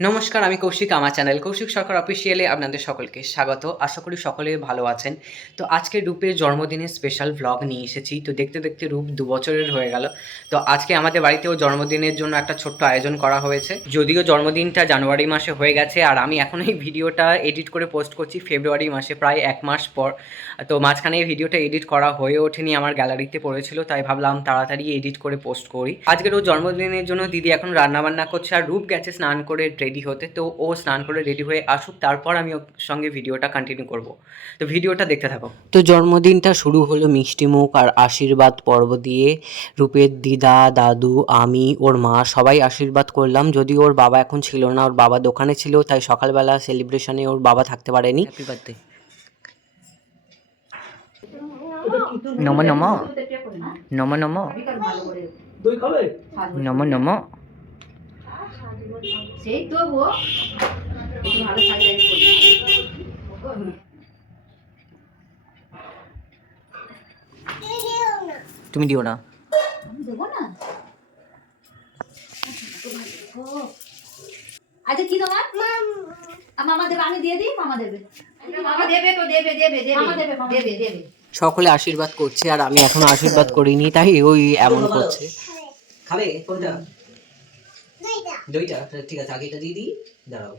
নমস্কার, আমি কৌশিক, আমার চ্যানেল কৌশিক সরকার অফিসিয়ালে আপনাদের সকলকে স্বাগত। আশা করি সকলে ভালো আছেন। তো আজকে রূপের জন্মদিনের স্পেশাল ভ্লগ নিয়ে এসেছি। তো দেখতে দেখতে রূপ দু বছরের হয়ে গেল। তো আজকে আমাদের বাড়িতেও জন্মদিনের জন্য একটা ছোট্ট আয়োজন করা হয়েছে। যদিও জন্মদিনটা জানুয়ারি মাসে হয়ে গেছে, আর আমি এখন এই ভিডিওটা এডিট করে পোস্ট করছি ফেব্রুয়ারি মাসে, প্রায় এক মাস পর। তো মাঝখানে এই ভিডিওটা এডিট করা হয়ে ওঠেনি, আমার গ্যালারিতে পড়েছিল, তাই ভাবলাম তাড়াতাড়ি এডিট করে পোস্ট করি। আজকের ও জন্মদিনের জন্য দিদি এখন রান্না বান্না করছে, আর রূপ গেছে স্নান করে রেডি হতে তো ও স্নান করে রেডি হয়ে আসুক তারপর আমি ওর সঙ্গে ভিডিওটা কন্টিনিউ করব। তো ভিডিওটা দেখতে থাকো। তো জন্মদিনটা শুরু হলো মিষ্টিমুখ আর আশীর্বাদ পর্ব দিয়ে। রূপের দিদা দাদু আমি ওর মা সবাই আশীর্বাদ করলাম। যদি ওর বাবা এখন ছিল না ওর বাবা দোকানে ছিল তাই সকালবেলা সেলিব্রেশনে ওর বাবা থাকতে পারেনি। হ্যাপি বার্থডে নম নম। নম নম। নম নম। সেই তো গো একটু ভালো সাইজ তুমি দিও না। দেবো না? আচ্ছা কি তোমার? মামা দেবে আমি দিয়ে দিই মামা দেবে। মামা দেবে তো দেবে দেবে দেবে। মামা দেবে দেবে দেবে। সকলে আশীর্বাদ করছে আর আমি এখনও আশীর্বাদ করিনি তাই ওই এমন করছে। খাবে কোনটা? দইটা। তাহলে ঠিক আছে আগে এটা দিয়ে দিই। দাঁড়াও।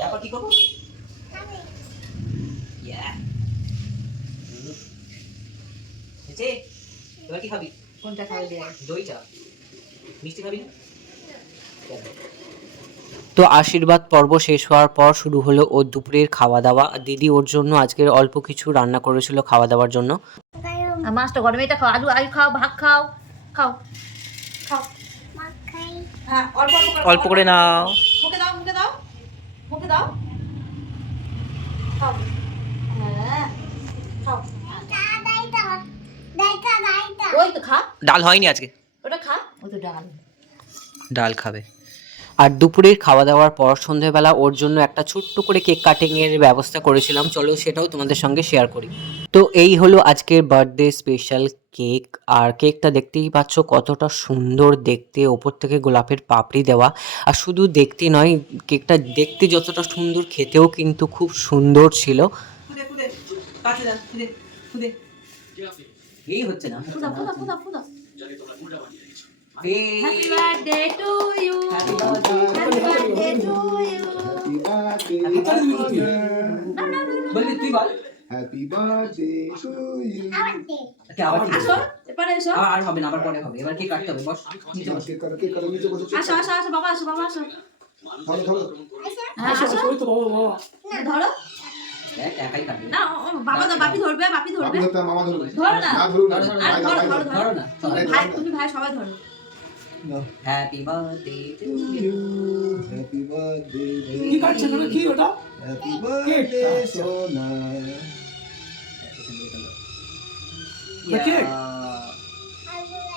তারপর কি করব? হয়েছে? এবার কি খাবি? কোনটা খাবে? দইটা। মিষ্টি খাবি না? তো আশীর্বাদ পর্ব শেষ হওয়ার পর শুরু হলো ওর দুপুরের খাওয়া দাওয়া। দিদি ওর জন্য আজকের অল্প কিছু রান্না করেছিল খাওয়া দাওয়ার জন্য। মাছটা গরমে এটা খাও। আলু আলু খাও ভাত খাও খাও। খাও। হ্যাঁ অল্প অল্প করে অল্প করে নাও। মুখে দাও মুখে দাও। মুখে দাও। খাও। হ্যাঁ খাও। ওই তো খা। ডাল হয়নি আজকে। ওটা খা। ওই তো ডাল। ডাল খাবে। আর দুপুরের খাওয়া দাওয়ার পর সন্ধেবেলা ওর জন্য একটা ছোট্ট করে কেক কাটিং এর ব্যবস্থা করেছিলাম। চলো সেটাও তোমাদের সঙ্গে শেয়ার করি। তো এই হলো আজকের বার্থডে স্পেশাল কেক। আর কেকটা দেখতেই পাচ্ছ কতটা সুন্দর দেখতে। ওপর থেকে গোলাপের পাপড়ি দেওয়া। আর শুধু দেখতে নয় কেকটা দেখতে যতটা সুন্দর খেতেও কিন্তু খুব সুন্দর ছিল। এই হচ্ছে না? Happy birthday to you Happy happy birthday to you বলবি তুই বল। Happy birthday to you. ওকে, আবার ঠিক আসো এপারে এসো আর আর হবে না আবার পরে হবে। এবার কি কাটতে হবে? বস নিচে বস। নিচে বসো, আসো আসো আসো বাবা আসো বাবা আসো। ধরো, ধরো। হ্যাঁ আসো ধরো। দেখ, একাই কাটবে। না ও, ও, বাবা তো বাপি ধরবে বাপি ধরবে। মামা ধরবে। ধরো না। না, না। ধরো, ধরো, ধরো ধরো। ধরো ধরো। না ভাই তুমি ভাই সবাই ধরো। Happy birthday to You, happy birthday কি কাটছে না কি ওটা Happy birthday, সোনা।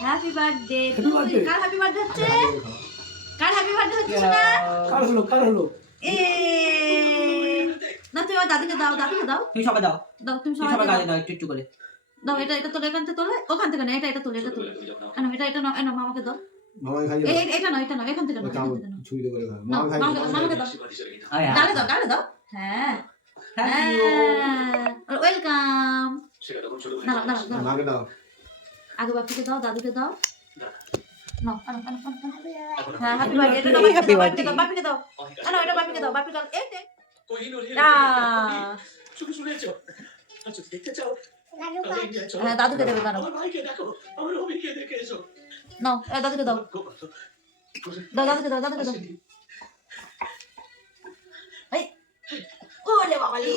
হ্যাপি বার্থডে কার হ্যাপি বার্থডে হচ্ছে? কার হ্যাপি বার্থডে হচ্ছে না কার হলো কার হলো? এ না তুমি আমার দাদিকে দাও দাদিকে দাও। তুমি সবাই দাও। দাও তুমি সবাই সবাই দাও। একটু একটু করে। দাও এটা এটা তোলে এখান থেকে তোলে ওখান থেকে না এটা এটা তোলে এটা তোলে। এটা এটা নাও মামাকে দাও। মামাকে খাইয়ে এই দাও। এটা নাও এটা নাও এখান থেকে আমার থেকে নাও করে খাও। মামাকে খাইয়ে মামাকে দাও। গালে দাও গালে দাও। হ্যাঁ। You. ওয়েলকাম। না না না মাকে দাও। আগে বাপিকে দাও দাদুকে দাও। নাও আনো আনো আনো আনো। হ্যাঁ হ্যাপি নাও দাদুকে দাও দাদুকে দাও দাদুকে দাও এই ওলে বাবালি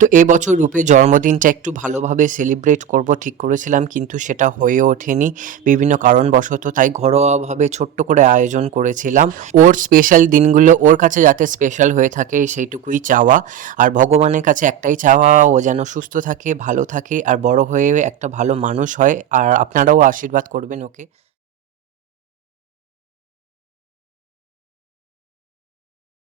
তো এবছর রূপে জন্মদিনটা একটু ভালোভাবে সেলিব্রেট করব, ঠিক করেছিলাম, কিন্তু সেটা হয়ে ওঠেনি। বিভিন্ন কারণবশত তাই ঘরোয়াভাবে ছোট্ট করে আয়োজন করেছিলাম। ওর স্পেশাল দিনগুলো, ওর কাছে যাতে স্পেশাল হয়ে থাকে সেইটুকুই চাওয়া। আর ভগবানের কাছে একটাই চাওয়া, ও যেন সুস্থ থাকে, ভালো থাকে, আর বড় হয়ে একটা ভালো মানুষ হয়। আর আপনারাও আশীর্বাদ করবেন ওকে।